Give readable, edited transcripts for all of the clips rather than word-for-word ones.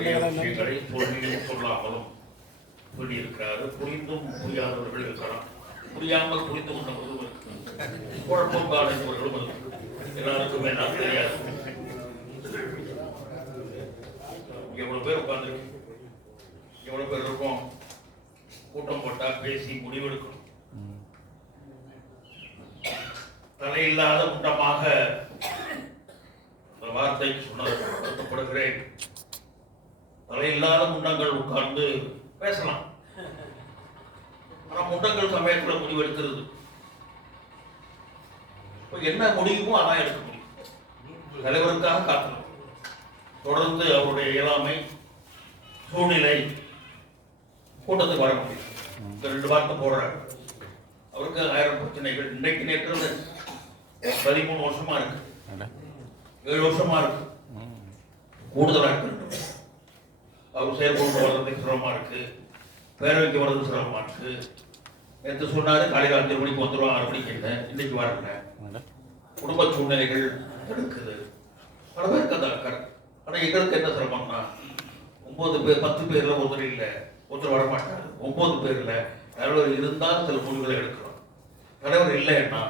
விஷயங்களை சொல்லியும் சொல்லாமலும் சொல்லியிருக்கிறாரு. புரிந்தும் புரியாதவர்கள் இருக்கலாம், புரியாமல் புரிந்து கொண்டவர்களும் இருக்கு, குழப்பம் காணுபவர்களும் இருக்கு. எல்லாருக்குமே நான் தெரியாது. எவ்வளவு பேர் உட்கார்ந்துருக்கு, எவ்வளவு பேர் இருக்கோம். கூட்டம் போட்டா பேசி முடிவெடுக்கணும். தலையில்லாத முண்டமாக அந்த வார்த்தைக்கு சொன்னதற்கு வருத்தப்படுகிறேன். தலையில்லாத முண்டங்கள் உட்கார்ந்து பேசலாம், ஆனா முண்டங்கள் சமயத்தில் முடிவெடுக்கிறது. என்ன முடியுமோ அதான் எடுக்க முடியும். தலைவருக்காக காத்தணும். தொடர்ந்து அவருடைய இயலாமை சூழ்நிலை கூட்டத்துக்கு வர முடியும். இந்த 2 வார்த்தை போடுறாரு. அவருக்கு 1000 பிரச்சனைகள். இன்றைக்கு நேற்று 13 வருஷமா இருக்கு, 7 வருஷமா இருக்கு, கூடுதலா இருக்கு. அவர் செயல்பட்டு வர்றதுக்கு சிரமமா இருக்கு, பேரவைக்கு வர்றது சிரமமா இருக்கு. நேற்று சொன்னாரு காலையில் 5 மணிக்கு வந்துடும், 6 மணிக்கு இல்லை, இன்னைக்கு வரல. குடும்ப சூழ்நிலைகள் தடுக்குது. பல பேருக்கு அந்த அக்கறை. ஆனா எங்களுக்கு என்ன சிரமம்னா 9 பேர் 10 பேர்ல ஒருத்தர் இல்லை, ஒருத்தர் வரமாட்டாரு. 9 பேர்ல தலைவர் இருந்தால் சில முடிவுகளை எடுக்கிறோம். தலைவர் இல்லைன்னா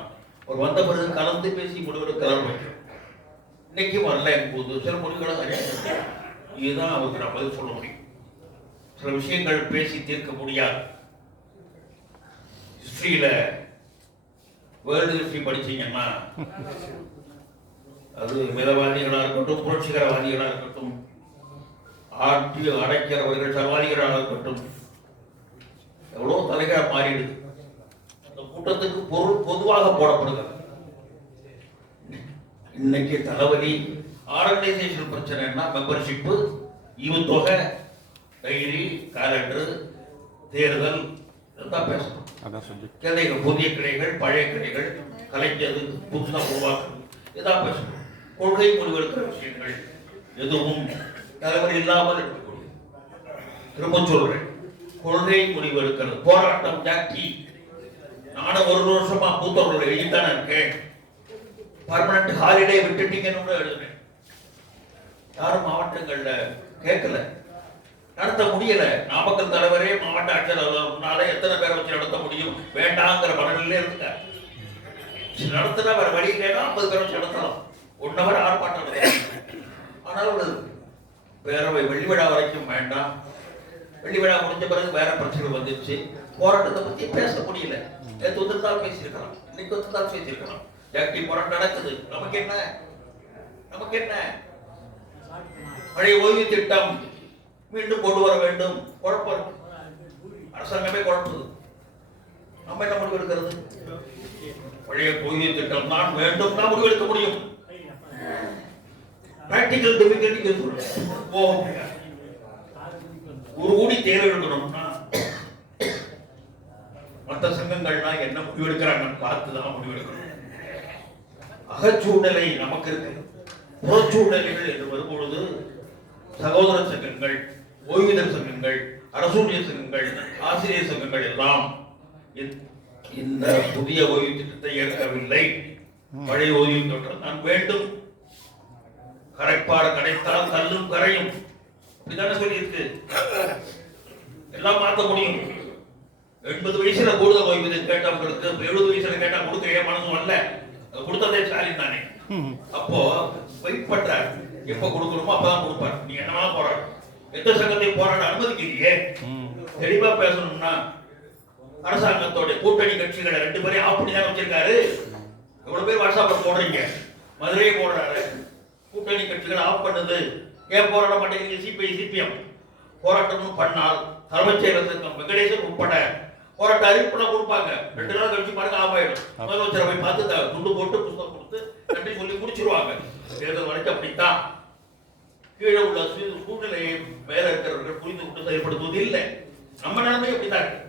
ஒரு வந்த பிறகு கலந்து பேசி முடிவெடுக்கலாம் வைக்கிறோம். இன்னைக்கும் வரல போது சில முடிவுகளை அறிவிக்க. இதுதான் அவருக்கு நான் பதில் சொல்ல முடியும். சில விஷயங்கள் பேசி தீர்க்க முடியாது. ஹிஸ்டரியில வேர்ல்டு ஹிஸ்டரி படிச்சீங்கன்னா அது மிதவாதிகளா இருக்கட்டும், புரட்சிகரவாதிகளா இருக்கட்டும், ஆட்சி அடைக்கிறவர்கள் சர்வாதிகளாக இருக்கட்டும், எவ்வளவு தலைகீழ மாறிடுது. அந்த கூட்டத்துக்கு பொருள் பொதுவாக போடப்படுகிறது. இன்னைக்கு தளபதி ஆர்கனைசேஷன் பிரச்சனைன்னா மெம்பர்ஷிப்பு, ஈவுத்தொகை, டைரி, காலண்டர், தேர்தல், இதெல்லாம் பேசணும். கிளைகள், புதிய கிளைகள், பழைய கிளைகள், கலைஞது புதுசாக உருவாக்குறது, இதான் பேசணும். கொள்கை முடிவெடுக்கிற விஷயங்கள் எதுவும் தலைவர் இல்லாமல் இருக்கக்கூடிய. திரும்ப சொல்றேன், கொள்கை முடிவெடுக்கிறது போராட்டம் ஜாக்கி. நானும் 1 வருஷமா மூத்தவர்கள் எழுதித்தானே இருக்கேன். பர்மனன்ட் ஹாலிடே விட்டுட்டீங்கன்னு கூட எழுதுனேன். யாரும் மாவட்டங்கள்ல கேட்கல, நடத்த முடியல. நாமக்கல் தலைவரே மாவட்ட ஆட்சியாளர் எத்தனை பேரை வச்சு நடத்த முடியும், வேண்டாங்கிற மனநிலையில இருக்க. நடத்தினா வேற வழி இல்லைன்னா 50 பேரை வச்சு நடத்தலாம். 1 ஹவர் ஆர்ப்பாட்டம். ஆனால் பேரவை வெள்ளி விழா வரைக்கும் வேண்டாம். வெள்ளி விழா முடிஞ்ச பிறகு வேற பிரச்சனைகள் வந்துச்சு. போராட்டத்தை பத்தி பேச முடியல. நேற்று வந்துதான் பேசியிருக்கலாம், இன்னைக்கு வந்துதான் பேசியிருக்கலாம். ஜாக்டி போராட்டம் நடக்குது. நமக்கு என்ன, நமக்கு என்ன? பழைய ஓய்வு திட்டம் மீண்டும் கொண்டு வர வேண்டும். குழப்பம், அரசாங்கமே குழப்பது. நம்ம என்ன முடிவு எடுக்கிறது? பழைய ஓய்வு திட்டம் தான் வேண்டும், நான் முடிவெடுக்க முடியும். பிராக்டிகல் டிஃபிகல்டி ஒரு ஊடி தேர்வு எடுக்கணும்னா மற்ற சங்கங்கள்லாம் என்ன முடிவெடுக்கிறாங்கன்னு பார்த்துதான் முடிவெடுக்கணும். அகச்சூழ்நிலை நமக்கு இருக்கு. புறச்சூழ்நிலைகள் என்று வரும்பொழுது சகோதர சங்கங்கள், ஓய்வூதியர் சங்கங்கள், அரசூழியர் சங்கங்கள், ஆசிரியர் சங்கங்கள் எல்லாம் இந்த புதிய ஓய்வு திட்டத்தை ஏற்கவில்லை. பழைய ஓய்வு திட்டம் தான் வேண்டும். கரைப்பாடு கிடைத்தால் கல்லும் கரையும், இப்படித்தானே சொல்லி இருக்கு. எல்லாம் மாற்ற முடியும். 80 வயசுல கூடுதல் ஓய்வூதியம் கேட்டவங்களுக்கு 70 வயசுல கேட்டா கொடுக்க ஏன் மனசும் அல்ல. கொடுத்ததே ஸ்டாலின் தானே. அப்போ வெயிட் பண்றாரு, எப்ப கொடுக்கணுமோ அப்பதான் கொடுப்பாரு. நீ என்னவா போராடு, எந்த சங்கத்தையும் போராட அனுமதிக்கலையே. தெளிவா பேசணும்னா அரசாங்கத்தோட கூட்டணி கட்சிகளை 2 பேரையும் ஆஃப் பண்ணி தான் வச்சிருக்காரு. எவ்வளவு பேர் வாட்ஸ்அப்ல போடுறீங்க, மதுரையே போடுறாரு. கூட்டணி கட்சிகளை ஆஃப் பண்ணுது. ஏன் போராட மாட்டேங்குது? சிபிஐ சிபிஎம் போராட்டம் பண்ணால் தலைமைச் செயலர் சங்கம் வெங்கடேசன் உட்பட போராட்ட அறிவிப்புலாம் கொடுப்பாங்க. 2 நாள் கழிச்சு பாருங்க ஆஃப் ஆயிடும். முதலமைச்சரை போய் பார்த்து துண்டு போட்டு புத்தகம் கொடுத்து நன்றி சொல்லி முடிச்சிருவாங்க. தேர்தல் வரைக்கும் அப்படித்தான். கீழே உள்ள சூழ்நிலையை மேல இருக்கிறவர்கள் புரிந்து கொண்டு செயல்படுத்துவது இல்லை. நம்ம நிலைமை அப்படித்தான் இருக்கு.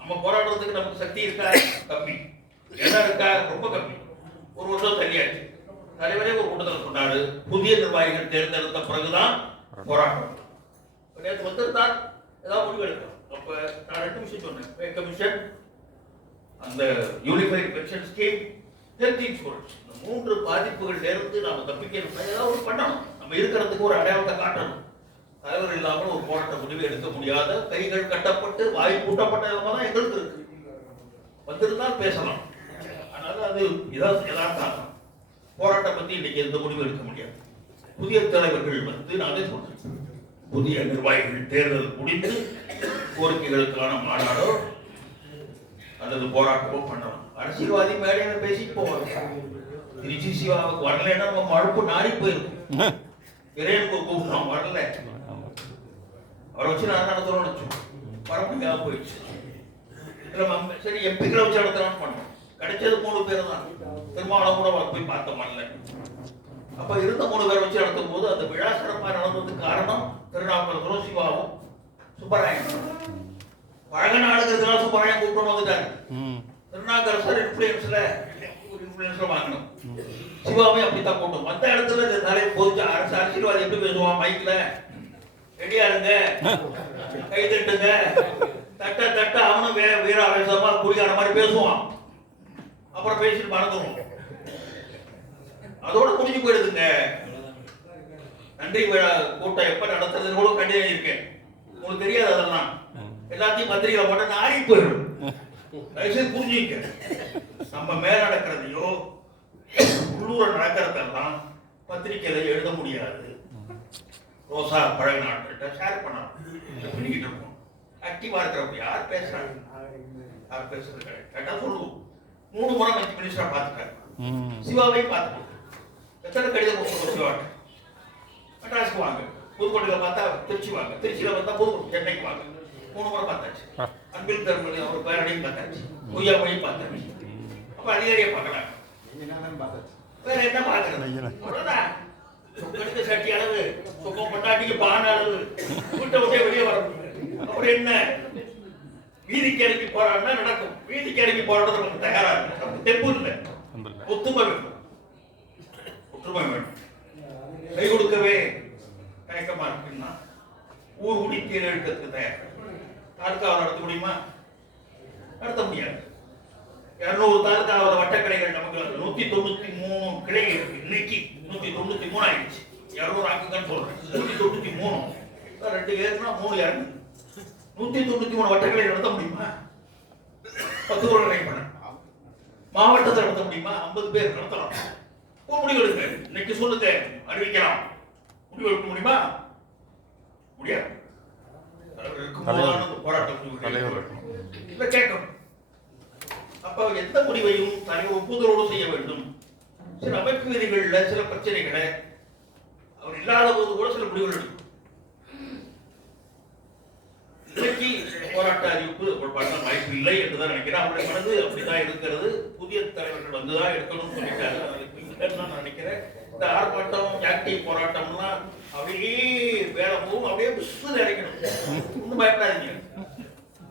நம்ம போராடுறதுக்கு நமக்கு சக்தி இருக்கா? கம்மி. என்ன இருக்கா? ரொம்ப கம்மி. 1 வருஷம் தள்ளியாச்சு. தலைவரே ஒரு கூட்டத்தில் சொன்னாரு, புதிய நிர்வாகிகள் தேர்ந்தெடுத்த பிறகுதான் போராட்டம். நேற்று வந்திருந்தால் ஏதாவது முடிவு எடுக்கணும். அப்ப நான் 2 விஷயம் சொன்னேன். பே கமிஷன், அந்த unified pension scheme, health insurance, இந்த 3 பாதிப்புகள் இருந்து நாம தப்பிக்கணும். ஏதாவது ஒரு பண்ணணும். நம்ம இருக்கிறதுக்கு ஒரு அடையாளத்தை காட்டணும். தலைவர் இல்லாமல் ஒரு போராட்ட முடிவு எடுக்க முடியாத, கைகள் கட்டப்பட்டு வாய் பூட்டப்பட்ட நிலைமை தான் எங்களுக்கு இருக்கு. வந்திருந்தால் பேசலாம். அதனால அது யதார்த்தம். போராட்டம் பத்தி இன்னைக்கு எந்த முடிவு எடுக்க முடியாது. புதிய தலைவர்கள் வந்து நானே சொல்றேன், புதிய நிர்வாகிகள் தேர்தல் முடிந்து கோரிக்கைகளுக்கான மாநாடோ அல்லது போராட்டமோ பண்ணலாம். அரசியல்வாதி மேடையில பேசிட்டு போவாங்க. திருச்சி சிவாவுக்கு வரலன்னா நம்ம மழுப்பு நாடி போயிருக்கும். இறையனுக்கு கூப்பிட்டோம், வரல, அவரை வச்சு நான் நடத்துறோம்னு வச்சோம், வர முடியாம போயிடுச்சு. சரி எம்பிக்களை வச்சு நடத்தலாம்னு பண்ணோம். கிடைச்சது 3 பேர் தான். திருமாவளம் கூட போய் பார்த்தோம் வரல. அப்ப இருந்த 3 பேர் வச்சு நடத்தும் போது அந்த விழா சிறப்பாக நடந்ததுக்கு காரணம் திருநாவுக்கரசரும் சிவாவும் சுப்பராயன். வழங்க நாடுகிறதுனால சுப்பராயன் கூப்பிட்டு வந்துட்டாரு. திருநாவுக்கரசர் இன்ஃபுளுன்ஸ்ல வாங்கணும். சிவாவே அப்படித்தான் கூட்டம். மற்ற இடத்துல இந்த தலை பொதுச்சா அரசியல்வாதி எப்படி பேசுவான், மைக்ல ரெடியா இருங்க, கை தட்டுங்க, தட்ட தட்ட அவனும் வீராவேசமா குடிக்கார மாதிரி பேசுவான். அப்புறம் பேசிட்டு மறந்துடும். அதோட முடிஞ்சு போயிடுதுங்க. நன்றி விழா கூட்டம் எப்ப நடத்துறது கூட கண்டிப்பா இருக்கேன். உங்களுக்கு தெரியாது, அதெல்லாம் எல்லாத்தையும் பத்திரிகையில போட்ட நாரி போயிடும். தயவுசெய்து புரிஞ்சுக்க. நம்ம மேல நடக்கிறதையோ உள்ளூர நடக்கிறதெல்லாம் பத்திரிகையில எழுத முடியாது. ரோசா பழைய நாட்கள்கிட்ட ஷேர் பண்ணலாம், பண்ணிக்கிட்டு இருக்கோம். ஆக்டிவா இருக்கிறப்ப யார் பேசுறாங்க, யார் பேசுறது கேட்டா சொல்லுவோம். 3 முறை மினிஸ்டரா பார்த்துட்டாரு, சிவாவை பார்த்துட்டு எத்தனை கடிதம் கொடுத்துருக்கோம் சிவாட்ட. மெட்ராஸ்க்கு வாங்க, புதுக்கோட்டையில பார்த்தா திருச்சி வாங்க, திருச்சியில பார்த்தா புதுக்கோட்டை, சென்னைக்கு வாங்க. 3 முறை பார்த்தாச்சு. அன்பில் தர்மலி அவர் பேரடையும் பார்த்தாச்சு, பொய்யாமையும் பார்த்தாச்சு. அப்ப அதிகாரியை பார்க்கலாம், வேற என்ன பார்க்கறது? சொக்கனுக்கு சட்டி அளவு, சொக்கம் பொண்டாட்டிக்கு பான அளவு, வீட்டை விட்டே வெளியே வர முடியாது. அப்புறம் என்ன, வீதிக்கு இறங்கி போராடினா நடக்கும். வீதிக்கு இறங்கி போராடுறது நமக்கு தயாரா இருக்கு. நமக்கு தெப்பு இல்லை, ஒத்துமை வேணும், ஒற்றுமை வேணும். கை கொடுக்கவே தயக்கமா இருக்குன்னா ஊர் குடி கீழே எடுக்கிறதுக்கு தயார். தாலுக்காவை நடத்த முடியுமா? நடத்த முடியாது. 200 தாலுக்காவோட வட்டக்கடைகள் நமக்கு 193 கிளை இருக்கு. இன்னைக்கு 193 ஆயிடுச்சு. 200 ஆக்குங்கன்னு சொல்றேன். 193 2 ஏறுனா 3 இறங்கு. 193 வட்டக்கடை நடத்த முடியுமா? 10 ரூபாய் பண்ண மாவட்டத்தில் நடத்த முடியுமா? 50 பேர் நடத்தலாம். முடிவு எடுங்க, இன்னைக்கு சொல்லுங்க, அறிவிக்கலாம். முடிவு எடுக்க முடியுமா? முடியாது. போராட்டம் கேட்கணும். அப்ப எந்த முடிவையும் தலைவர் ஒப்புதலோடு செய்ய வேண்டும். சில அமைப்பு விதிகள்ல சில பிரச்சனைகளை அவர் இல்லாத போது கூட சில முடிவுகள் எடுக்கும். இன்னைக்கு போராட்ட அறிவிப்பு பண்ண வாய்ப்பு இல்லை என்றுதான் நினைக்கிறேன். அவருடைய மனது அப்படிதான் இருக்கிறது. புதிய தலைவர்கள் வந்துதான் எடுக்கணும்னு சொல்லிட்டாரு. நான் நினைக்கிறேன் இந்த ஆர்ப்பாட்டம், ஆக்டிவ் போராட்டம்லாம் அப்படியே வேலை போகும், அப்படியே புஷ் இறக்கணும். ஒன்றும் பயப்படாதீங்க.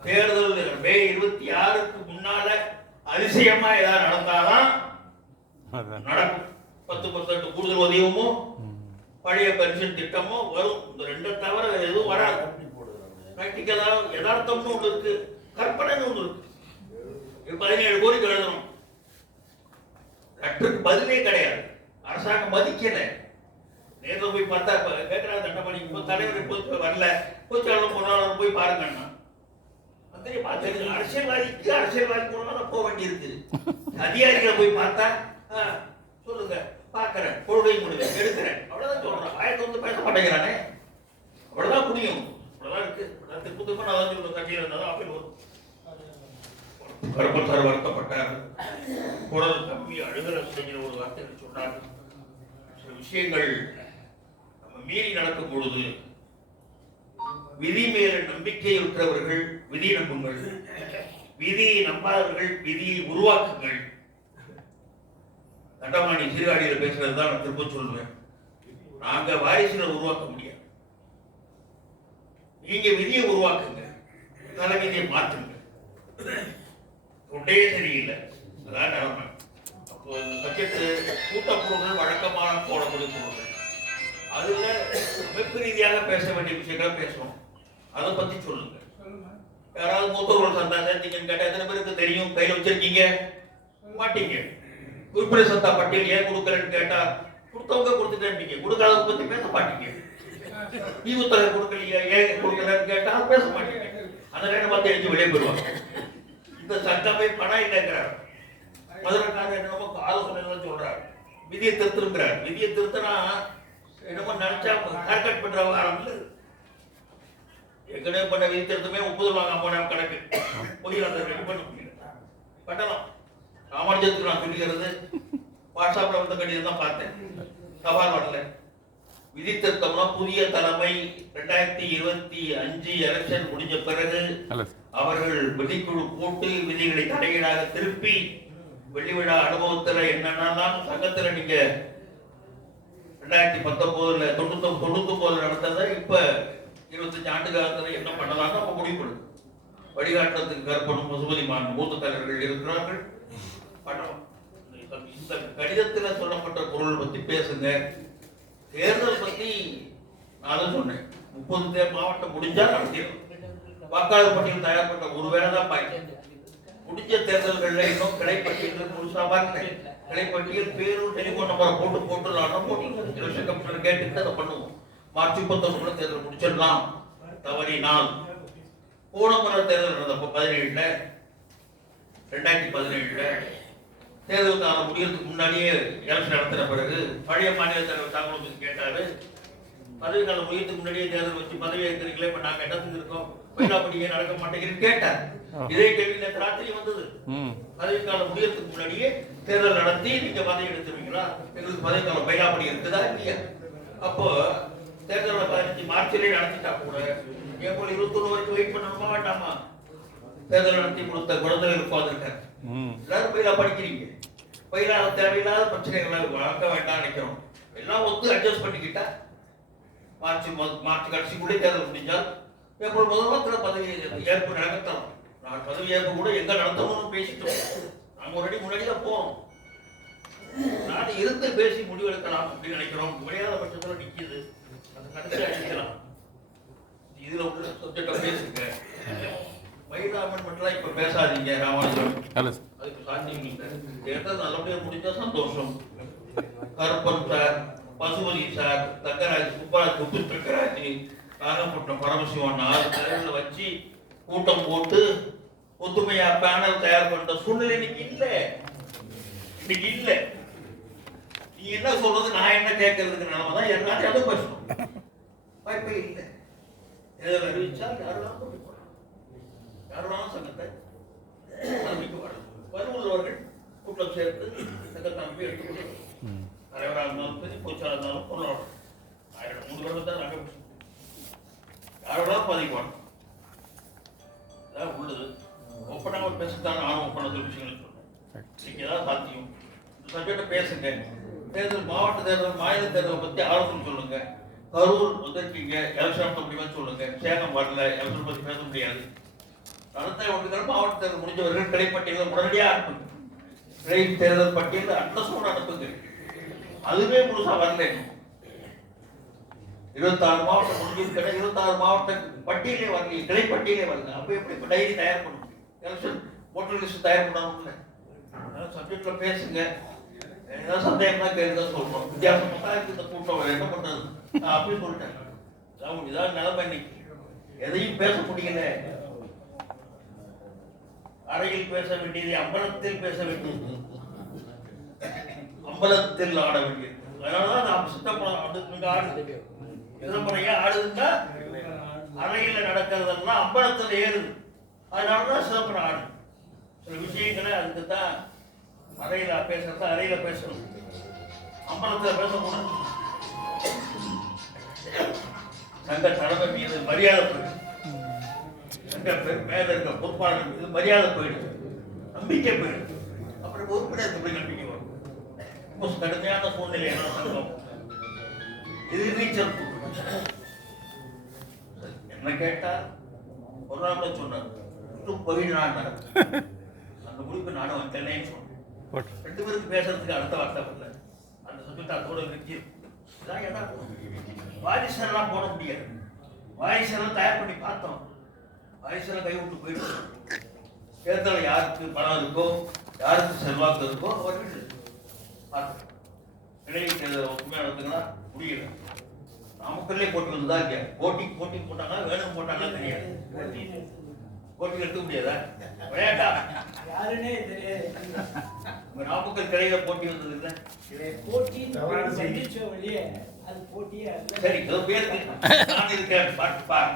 தேர்தல் மே 26க்கு முன்னால அதிசயமா ஏதாவது நடந்தாதான் நடக்கும். 10% கூடுதல் உதவியுமோ பழைய பென்ஷன் திட்டமோ வரும். இந்த 2 தவிர வேற எதுவும் வராது. பிராக்டிக்கலா யதார்த்தம்னு ஒன்று இருக்கு, கற்பனைன்னு ஒன்று இருக்கு. 17 கோடி எழுதணும், லெட்டருக்கு பதிலே கிடையாது. அரசாங்கம் மதிக்கல. நேரில் போய் பார்த்தா கேட்கறாங்க தண்டப்படி தலைவர் போய் வரல, கோச்சாளர் பொருளாளர் போய் பாருங்கன்னா அரசியல்வாதிக்கு அரசியல்வாதி போனாலும் போக வேண்டி இருக்கு. அதிகாரிகளை போய் பார்த்தா சொல்லுங்க, பாக்குறேன், கொள்கை முடிவு எடுக்கிறேன், அவ்வளவுதான் சொல்றேன். ஆயிரத்தி வந்து பேச மாட்டேங்கிறானே, அவ்வளவுதான் புரியும். அவ்வளவுதான் இருக்கு. திருப்பத்துக்கு நான் தான் சொல்லுவேன், கட்சியில் இருந்தாலும் அப்படி வரும். கருப்பத்தார் வருத்தப்பட்டார், குரல் கம்மி அழுகிற அப்படிங்கிற ஒரு வார்த்தை சொன்னார். சில விஷயங்கள் நம்ம மீறி நடக்கும் பொழுது விதி மேல நம்பிக்கை இருக்கிறவர்கள் விதி நம்புங்கள், விதியை நம்பாதவர்கள் விதியை உருவாக்குங்கள். தண்டமாணி சீர்காழியில பேசுறதுதான் நான் திரும்ப சொல்லுவேன். நாங்க வாரிசுகளை உருவாக்க முடியாது, நீங்க விதியை உருவாக்குங்க, தலைவிதியை மாற்றுங்க. தொண்டையே சரியில்லை, அதான் நிலைமை. அப்போ பட்ஜெட்டு கூட்டப்பொருள்கள் வழக்கமான போடக்கூடிய பொருள்கள், அதுல அமைப்பு ரீதியாக பேச வேண்டிய விஷயங்களை பேசணும். அதை பத்தி சொல்லுங்க. யாராவது மூத்தவர்கள் சந்தா சேர்த்தீங்கன்னு கேட்டா எத்தனை பேருக்கு தெரியும்? கையில் வச்சிருக்கீங்க மாட்டீங்க. உறுப்பினர் சந்தா பட்டியல் ஏன் கொடுக்கலன்னு கேட்டா கொடுத்தவங்க கொடுத்துட்டேன், கொடுக்காதவங்க பத்தி பேச மாட்டீங்க. ஈவுத்தொகை கொடுக்கலையா, ஏன் கொடுக்கலன்னு கேட்டா பேச மாட்டேங்க. அந்த நேரம் பார்த்து எழுதி வெளியே போயிடுவாங்க. இந்த சட்டமே பணம் இல்லைங்கிறார். மதுரைக்காரர் என்னமோ ஆலோசனை சொல்றாரு, விதியை திருத்துங்கிறார். விதியை திருத்தினா என்னமோ நினைச்சா ஹேர்கட் பண்ற விவகாரம் இல்லை. ஏற்கனவே பண்ண விதி திருத்தமே 30 வாங்காம போன கணக்கு போய் அதை ரெடி பண்ண முடியல. பண்ணலாம். ராமானுஜத்துக்கு நான் சொல்லிக்கிறது வாட்ஸ்அப்ல வந்த கடிதம் தான் பார்த்தேன், சவால் வரல. விதி திருத்தம்னா புதிய தலைமை 2025 எலெக்ஷன் முடிஞ்ச பிறகு அவர்கள் விதிக்குழு போட்டு விதிகளை தலையீடாக திருப்பி வெள்ளி விழா அனுபவத்துல என்னென்னலாம் சங்கத்துல நீங்க 2019 99 நடந்ததை இப்ப 25 ஆண்டு காலத்துல என்ன பண்ணலாம் நம்ம முடிவு பண்ணுது. வழிகாட்டுறதுக்கு கற்பனும் பசுபதிமான் மூத்த தலைவர்கள் இருக்கிறார்கள், பண்ணலாம். இந்த கடிதத்துல சொல்லப்பட்ட பொருள் பத்தி பேசுங்க. தேர்தல் பத்தி நான் சொன்னேன், 30 மாவட்டம் முடிஞ்சா நடத்திடும். வாக்காளர் பட்டியல் தயார் பண்ண ஒரு வேலை தான் பாய்க்க. முடிஞ்ச தேர்தல்கள்ல இன்னும் கிளைப்பட்டியல் முழுசா வரல. கிளைப்பட்டியல் பேரும் டெலிபோன் நம்பரை போட்டு எலெக்ஷன் கமிஷனர் கேட்டுட்டு அதை பண்ணுவோம். மார்ச் 29 தேர்தல் முடிச்சிடலாம். தவறினால் போன முறை தேர்தல் நடந்தப்போ 2017 தேர்தல் காலம் முடியறதுக்கு முன்னாடியே எலெக்ஷன் நடத்தின பிறகு பழைய மாநில தலைவர் தாங்களும் கேட்டாரு, பதவி காலம் முடியறதுக்கு முன்னாடியே தேர்தல் வச்சு பதவி ஏற்கிறீங்களே, இப்ப நாங்க இடத்துக்கு இருக்கோம், பைலாப்படி ஏன் நடக்க மாட்டேங்கிறேன்னு கேட்டார். இதே கேள்வி நேற்று ராத்திரி வந்தது. பதவி காலம் முடியறதுக்கு முன்னாடியே தேர்தல் நடத்தி நீங்க பதவி எடுத்துருவீங்களா, எங்களுக்கு பதவி காலம் பைலாப்படி இருக்குதா இல்லையா? அப்போ தேர்தல் 15 மார்ச்லயே நடத்திட்டா கூட ஏப்ரல் 21 வரைக்கும் வெயிட் பண்ணணுமா வேண்டாமா? தேர்தல் நடத்தி கொடுத்த குழந்தைகள் உட்கார்ந்துருக்காரு. எல்லாரும் பயிலா படிக்கிறீங்க, பயிலா தேவையில்லாத பிரச்சனைகளை வளர்க்க வேண்டாம் நினைக்கிறோம். எல்லாம் ஒத்து அட்ஜஸ்ட் பண்ணிக்கிட்டா மார்ச் கடைசிக்குள்ளே தேர்தல் முடிஞ்சால் ஏப்ரல் 1 வாரத்தில் பதவி ஏற்பு நடத்தலாம். நான் பதவி ஏற்பு கூட எங்க நடத்தணும்னு பேசிட்டோம். நாங்க ஒரு அடி முன்னாடி தான் போறோம். நான் இருந்து பேசி முடிவெடுக்கலாம் அப்படின்னு நினைக்கிறோம். முடியாத பட்சத்தில் நிற்கிது, அந்த கடைசி அடிக்கலாம். இதுல உள்ள சப்ஜெக்டை பேசுங்க. மகிழா அமெண்ட்மெண்ட்லாம் இப்ப பேசாதீங்க ராமானுஜம், அதுக்கு சாத்தியம் இல்லை. தேர்தல் நல்லபடியாக முடிஞ்சா சந்தோஷம். கருப்பன் சார், பசுபதி சார், தங்கராஜ், சுப்பராஜ், முத்து தங்கராஜ், நாகப்பட்டினம் பரமசிவன் 6 தலைவர்களை வச்சு கூட்டம் போட்டு ஒத்துமையா பேனல் தயார் பண்ற சூழ்நிலை இன்னைக்கு இல்ல. நீ என்ன சொல்றது, நான் என்ன கேட்கறதுக்கு நிலைமை தான் எல்லாத்தையும் அதை பேசணும். வாய்ப்பே இல்லை. தேர்தல் அறிவிச்சா யாரெல்லாம் சங்கத்தை வருவர்கள் கூட்டம் சேர்த்து சங்கத்தை நம்பி எடுத்துக்கொள்ளும். தலைவராக இருந்தாலும் சரி, பொதுச்சாளர் இருந்தாலும் பொருளாளர் 3 பேர்கள் தான் நாங்கள் யாரெல்லாம் பாதிக்கணும் உள்ளது. ஒப்பனாக பேசத்தான் நானும் ஒப்பனத்தில் விஷயங்கள் சொன்னேன். நீங்க ஏதாவது சாத்தியம் இந்த சப்ஜெக்டை பேசுங்க. தேர்தல், மாவட்ட தேர்தல், மாநில தேர்தலை பத்தி ஆலோசனை சொல்லுங்க. கரூர் வந்திருக்கீங்க, எலெக்ஷன் நடத்த முடியுமா சொல்லுங்க. சேலம் வரல, எலெக்ஷன் பத்தி பேச முடியாது. நடத்த மாவட்ட தேர்தல் முடிஞ்சவர்கள் கிளைப்பட்டியல் உடனடியாக அனுப்புங்க. கிளை தேர்தல் பட்டியல் அட்ரஸோடு அனுப்புங்க. அதுவே முழுசா வரல. 26 மாவட்டம் முடிஞ்சிருக்கிற 26 மாவட்ட பட்டியலே வரல, கிளைப்பட்டியலே வரல. அப்ப எப்படி டைரி தயார் பண்ணணும்? எலெக்ஷன் ஓட்டர் லிஸ்ட் தயார் பண்ணணும்ல. சப்ஜெக்ட்ல பேசுங்க. ஏதாவது சந்தேகமா கேள்வி சொல்றோம். வித்தியாசமா இருக்கு இந்த கூட்டம், என்ன பண்றது? நான் அப்படி சொல்லிட்டேன். இதான் நிலைமை. இன்னைக்கு எதையும் பேச முடியல. அறையில் பேச வேண்டியது அம்பலத்தில் பேச வேண்டியது, அம்பலத்தில் ஆட வேண்டியது. அதனாலதான் நாம் சித்தப்படம் ஆடுது. சிதம்பரையா ஆடுதுன்னா அறையில நடக்கிறதெல்லாம் அம்பலத்தில் ஏறுது. அதனாலதான் சிதம்பரம் ஆடு. சில விஷயங்களை அதுக்கு தான் அறையில பேசுறத அறையில பேசணும், அம்பலத்துல பேசக்கூடாது. சங்க தலைமை மீது மரியாதை போயிடுது, சங்க மேல இருக்க பொறுப்பாளர்கள் மீது மரியாதை போயிடுது, நம்பிக்கை போயிடுது. அப்புறம் உறுப்பினர் நம்பிக்கை வரும். ரொம்ப கடுமையான சூழ்நிலை சங்கம் எதிர்நீச்சல். என்ன கேட்டா ஒரு நாள் சொன்னார், இன்னும் போயிடான். அந்த முடிப்பு நானும் வந்தேன்னு சொன்னேன். 2 பேருக்கு பேசுறதுக்கு அடுத்த வார்த்தை வரல. அந்த சப்ஜெக்ட் அதோட இருக்கு. வாரிசெல்லாம் போட முடியாது. வாரிசெல்லாம் தயார் பண்ணி பார்த்தோம், வாரிசெல்லாம் கை விட்டு போயிட்டு தேர்தல் யாருக்கு பணம் இருக்கோ, யாருக்கு செல்வாக்கு இருக்கோ அவர்கள் பார்த்து இடையே தேர்தல் ஒப்புமையா நடத்துங்கன்னா முடியல. நாமக்கல்லே போட்டி வந்ததா இல்லையா? போட்டி போட்டாங்க, வேணும் போட்டாங்க தெரியாது. போட்டி எடுக்க முடியாதா? விளையாட்டா யாருன்னே தெரியாது. நாமக்கல் கலையில போட்டி வந்தது இல்லை. போட்டி வெளியே அது போட்டியே அல்ல. சரி, ஏதோ பேருக்கு நான் இருக்கேன் பா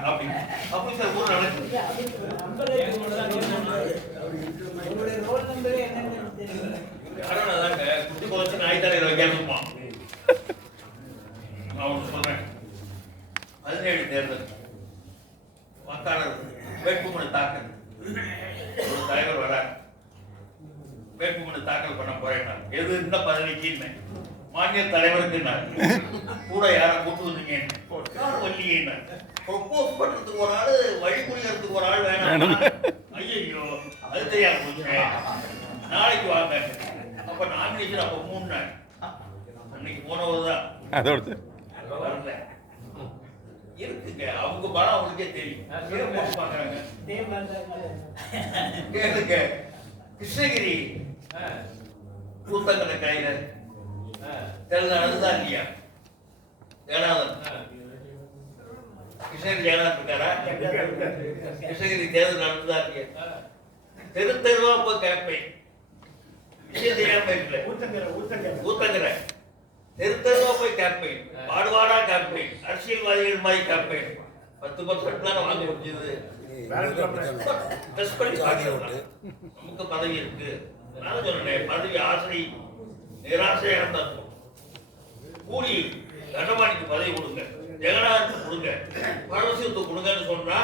அப்படின்னு அப்படி சார் ஊர் நடக்குது. உங்களுடைய ரோல் நம்பரே என்னன்னு தெரியல. யாரும் அதாங்க குட்டி குறைச்சு நாய்த்தாலையில் வைக்காதுமா. நான் ஒன்று சொல்றேன். 17 தேர்தல் வாக்காளர் வேட்புமனு தாக்கல். ஒரு தலைவர் வரார், வேட்புமனு தாக்கல் பண்ண போறேன். எது இந்த பதவிக்கு மாநில தலைவருக்கு கூட யாரை கூட்டு வந்தீங்க? வள்ளியே ப்ரொபோஸ் பண்றதுக்கு ஒரு ஆள், வழிமொழிகிறதுக்கு ஒரு ஆள் வேணாம். ஐயோ அது தெரியாது போச்சு. நாளைக்கு வாங்க. அப்ப நாமினேஷன் அப்ப 3 நாள். அன்னைக்கு போனவர்தான் வரல இருக்குங்க. அவங்க பலம் அவங்களுக்கே தெரியும். பாக்குறாங்க. கேளுங்க, கிருஷ்ணகிரி கூத்தங்கரை கையில தேர்தல் நடந்ததா இல்லையா? ஜெகநாதன் கிருஷ்ணகிரி ஜெகநாதன் இருக்காரா? கிருஷ்ணகிரி தேர்தல் நடந்ததா இல்லையா? தெரு தெருவா போய் கேட்பேன். விஷயம் தெரியாம இல்லை. ஊத்தங்கரை தெரு தெருவா போய் கேட்பேன். பாடுவாடா கேட்பேன். அரசியல்வாதிகள் மாதிரி கேட்பேன். 10% தானே வாங்க முடிஞ்சது. நமக்கு பதவி இருக்கு. நான் சொல்றேன், பதவி ஆசை நிராசையாக இருந்தா கூலி தண்டபாணிக்கு பதவி கொடுங்க, ஜெகநாதனுக்கு கொடுங்க, பரவசியத்துக்கு கொடுங்கன்னு சொன்னா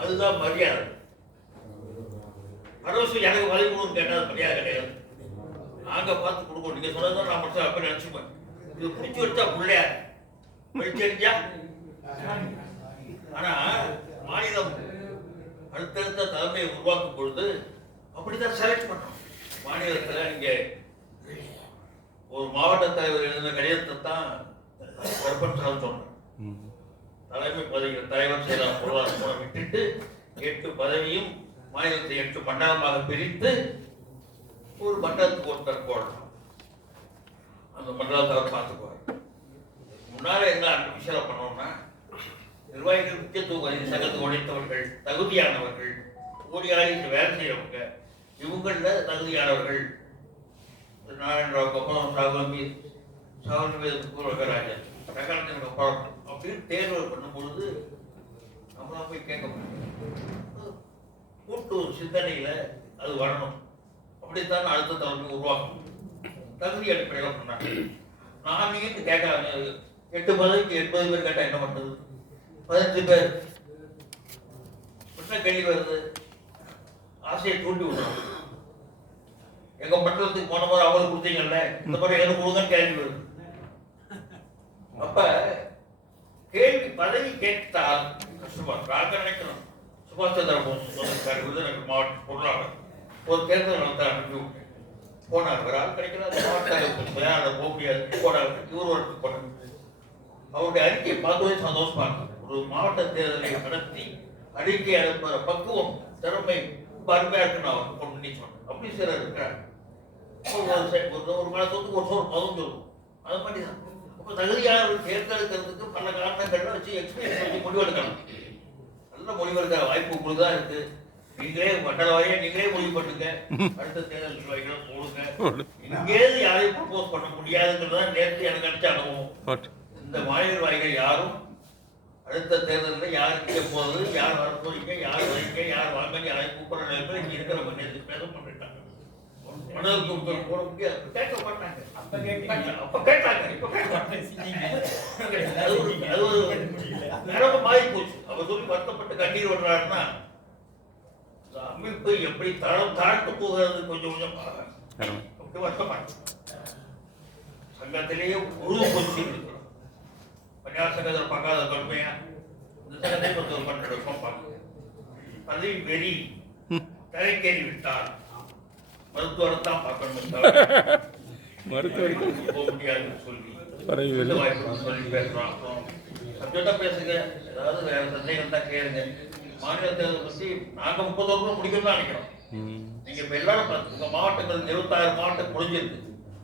அதுதான் மரியாதை. பரவசியம் எனக்கு பதவி கொடுன்னு கேட்டா அது மரியாதை கிடையாது. நாங்க பார்த்து கொடுக்கணும். நீங்க சொன்னதான் நான் மட்டும் அப்ப நினைச்சுப்பேன். இது பிடிச்சி வச்சா பிள்ளையா படிச்சா. ஆனா மாநிலம் அடுத்தடுத்த தலைமையை உருவாக்கும் பொழுது அப்படித்தான் செலக்ட் பண்ணணும். மாநிலத்துல நீங்க ஒரு மாவட்ட தலைவர் எழுதின கடிதத்தை தான் கருப்பன் சார் சொன்னேன். தலைமை பதவிகள் தலைவர் செயலாளர் பொருளாதார விட்டுட்டு 8 பதவியும் மாநிலத்தை 8 மண்டலமாக பிரித்து ஒரு மண்டலத்துக்கு ஒருத்தர் போடணும். அந்த மண்டலத்தை அவர் பார்த்துக்குவார். முன்னால என்ன விஷயம் பண்ணோம்னா, நிர்வாகிகள் முக்கியத்துவம் சங்கத்துக்கு உழைத்தவர்கள், தகுதியானவர்கள், ஓடியாளி வேலை செய்யறவங்க, இவங்கள தகுதியானவர்கள் நாராயணராவுக்கு அப்புறம் ராஜன் பிரகாரத்தினுக்கு அப்புறம் அப்படின்னு தேர்வு பண்ணும்பொழுது நம்மளா போய் கேட்க முடியும். கூட்டு சிந்தனையில அது வரணும். அப்படித்தான் அடுத்த தலைமை உருவாக்கணும். தகுதி அடிப்படையில் பண்ணாங்க. நான் நீங்க கேட்கறாங்க 8 பதவிக்கு 80 பேர் கேட்டா என்ன பண்றது? 15 பேர் பிரச்சனை கேள்வி வருது. ஆசையை தூண்டி விடுறோம். எங்க மண்டலத்துக்கு போன மாதிரி அவங்களுக்கு கொடுத்தீங்கல்ல, இந்த மாதிரி எனக்கு கொடுங்கன்னு கேள்வி வருது. அப்ப கேள்வி பதவி கேட்டால் கஷ்டப்படுறாங்க நினைக்கணும். சுபாஷ் சந்திர போஸ் விருதுநகர் மாவட்ட பொருளாளர் ஒரு தேர்தல் நடத்த அனுப்பி போனார். ஒரு ஆள் கிடைக்கிறார். மாவட்ட போக முடியாது போனார். இவர் ஒருத்தர் போனார். அவருடைய அறிக்கையை பார்க்கவே சந்தோஷமா இருக்கு. ஒரு மாவட்ட தேர்தலை நடத்தி அறிக்கை அனுப்புற பக்குவம் திறமை அருமையா இருக்குன்னு அவர் பண்ணி சொன்னார். அப்படி சிலர் இருக்கிறார். ஒரு மாதத்துக்கு ஒரு சோறு பதம் சொல்லுவோம். அது மாதிரி தான். அப்போ தகுதியானவர்கள் தேர்ந்தெடுக்கிறதுக்கு பல காரணங்கள்ல வச்சு எக்ஸ்பீரியன்ஸ் வச்சு முடிவெடுக்கலாம். நல்ல முடிவெடுக்கிற வாய்ப்பு உங்களுக்கு தான் இருக்கு. நீங்களே மண்டல வாரியா நீங்களே முடிவு பண்ணுங்க. அடுத்த தேர்தல் நிர்வாகிகளை போடுங்க. இங்கேயிருந்து யாரையும் ப்ரப்போஸ் பண்ண முடியாதுங்கிறதான் நேற்று எனக்கு கிடைச்ச அனுபவம். இந்த மாநில நிர்வாகிகள் யாரும் அடுத்த தேர்தலில் யார் நிற்க போகுது, யார் வர போறீங்க, யார் வரீங்க, யார் வாங்கன்னு யாரையும் கூப்பிடுற நேரத்தில் இங்க இருக்கிற நேற்று பேச பண்ணிட்டாங்க. மனதுக்கு போட முடியாது. கேட்க மாட்டாங்க. அப்ப கேட்டாங்க. இப்ப கேட்க மாட்டாங்க. அது ஒரு நிரம்ப மாறி போச்சு. அவர் சொல்லி வருத்தப்பட்டு கண்ணீர் விடுறாருன்னா அமைப்பு எப்படி தாழ்த்து போகிறது கொஞ்சம் கொஞ்சம் அப்படி வருத்தமாச்சு. சங்கத்திலேயே உருது போச்சு. பஞ்சாப் சங்கத்தில் பார்க்காத கடுமையா இந்த சங்கத்தை பொறுத்தவரை பண்றோம். பதவி வெறி தலைக்கேறி விட்டார். மருத்துவரைத்தான் பார்க்கணும், மருத்துவருக்கு போக முடியாதுன்னு சொல்லி வாய்ப்பு சொல்லி பேசுறோம். சப்ஜெக்டா பேசுங்க. ஏதாவது வேற சந்தேகம் தான் கேளுங்க. மாநில தேர்தல் பற்றி நாங்க 30 வருஷம் முடிக்கணும்னு நினைக்கிறோம். நீங்க இப்ப எல்லாரும் உங்க மாவட்டங்கள் 26 மாவட்டம் முடிஞ்சிருக்கு.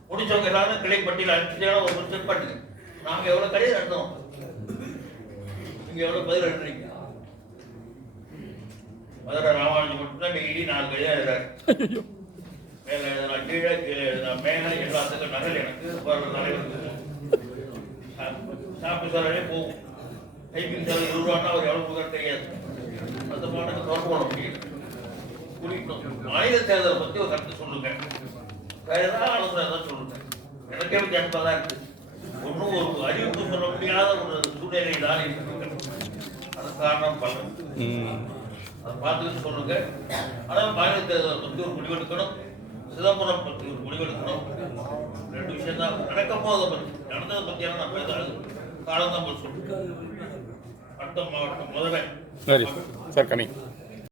முடிச்சவங்க எல்லாரும் கிளை பட்டியல 5 ஒரு செக் பண்ணுங்க. நாங்க எவ்வளவு கடையை நடத்துறோம். நீங்க எவ்வளவு பதில் எழுதுறீங்க? மதுரை ராமானுஜம் மட்டும்தான் டெய்லி 4 கழியா எழுதுறாரு. மேல எழுதுனா கீழே, கீழே எழுதுனா மேல, எல்லாத்துக்கும் நகல் எனக்கு வர தலைவருக்கு சாப்பிட்டு சாலையே போகும். டைப்பிங் சாலை 20 ரூபான்னா அவர் எவ்வளவு கொடுக்குறது தெரியாது. அந்த பாட்டுக்கு தொடர்பு பண்ண முடியும். குடிக்கணும். மாநில தேர்தலை பத்தி ஒரு கருத்து சொல்லுங்க. வேற ஏதாவது ஆலோசனை ஏதாவது சொல்லுங்க. எனக்கே வித்தியாசமா தான் இருக்கு. ஒன்றும் ஒரு அறிவிப்பு சொல்ல முடியாத ஒரு சூழ்நிலை தான் இருக்கு. அது காரணம் பல. அதை பார்த்துக்கிட்டு சொல்லுங்க. ஆனால் மாநில தேர்தலை பற்றி ஒரு முடிவெடுக்கணும். சிதம்பரம் பற்றி ஒரு முடிவெடுக்கணும். 2 விஷயம் தான் நடக்க போதை பற்றி. நடந்ததை பற்றியான நான் பேசாது காலம் தான் சொல்லுங்க. அடுத்த மாவட்டம் மதுரை. சரி சார், கமிங்.